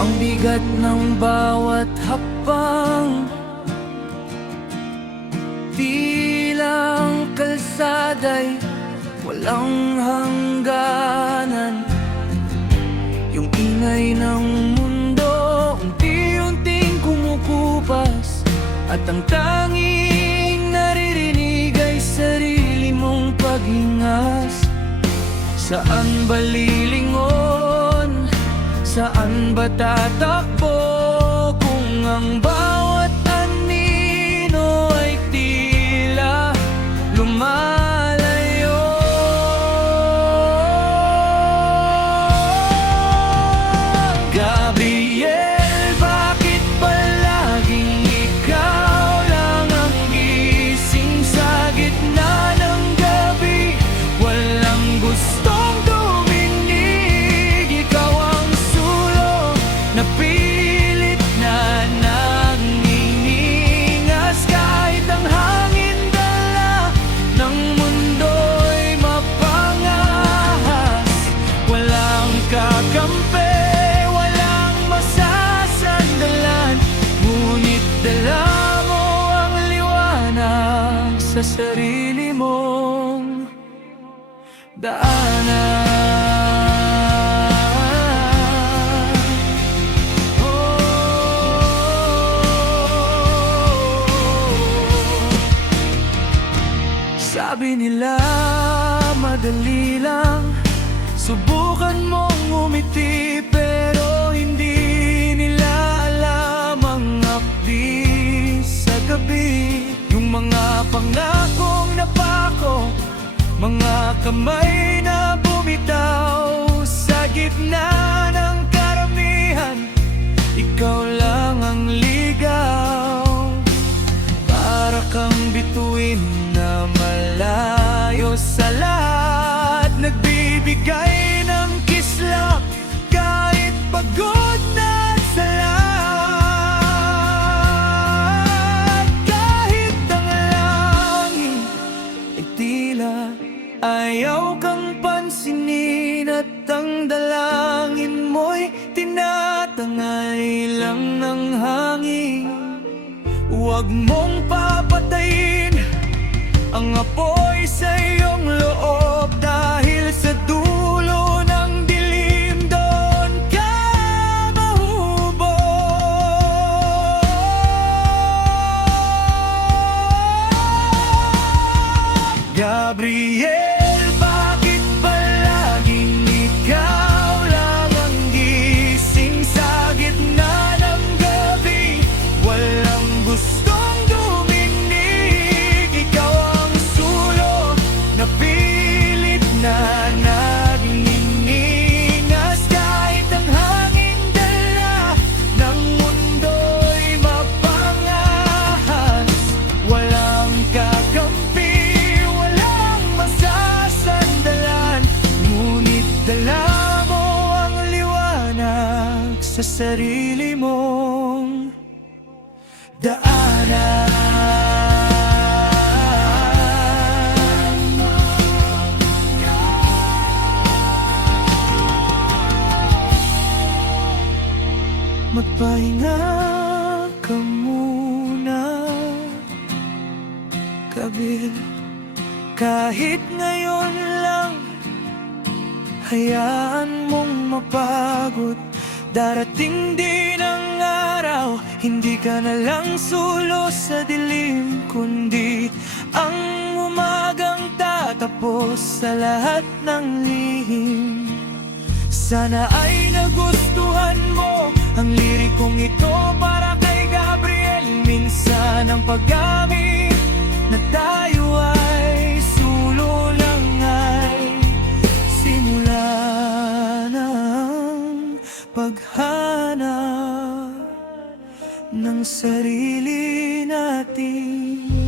Ang bigat ng bawat hakbang, tilang kalsada'y walang hangganan. Yung ingay ng mundo, unti-unting kumukupas, at ang tanging naririnig ay sarili mong paghingas. Saan ba lilingon? Saan ba tatakbo kung ang bawat anino ay tila lumalayo? Gabriel, bakit palaging ikaw lang ang gising sa gitna ng gabi? Walang gustong duminig, ikaw ang sulong na pilit na nanginginas. Kahit ang hangin dala ng mundo'y mapangahas, walang kakampi, walang masasandalan. Ngunit dala mo ang liwanag sa sarili mong daanan. Sabi nila madali lang, subukan mong umiti, pero hindi nila alam ang hapdi sa gabi. Yung mga pangakong napako, mga kamay na bumitaw sa gitna ng karamihan, ikaw lang ang ligaw. Para kang bituin na malayo sa lahat, nagbibigay ng kislap kahit pagod na sa lahat. Kahit ang langit ay tila ayaw kang pansinin, at ang dalangin mo'y tinatangay lang ng hangin. Huwag mong papatayin ang apoy sa iyong loob, dahil sa dulo ng dilim doon ka mahubog. Gabriel, bakit palaging ikaw lang ang gising sa gitna ng gabi? Walang gustong duminig, ikaw ang sulong na pilit na nagninginas. Kahit ang hangin dala ng mundo'y mapangahas, walang kakampi, walang masasandalan. Ngunit dala mo ang liwanag sa sarili mong daanan. Magpahinga ka muna, Gabriel. Kahit ngayon lang, hayaan mong mapagod. Darating din ang araw, hindi ka na lang sulo sa dilim, kundi ang umagang tatapos sa lahat ng lihim. Sana ay nagustuhan mo ang lirikong ito para kay Gabriel. Minsan ang paggamit na tayo ay sulo lang ay simula ng paghanap ng sarili natin.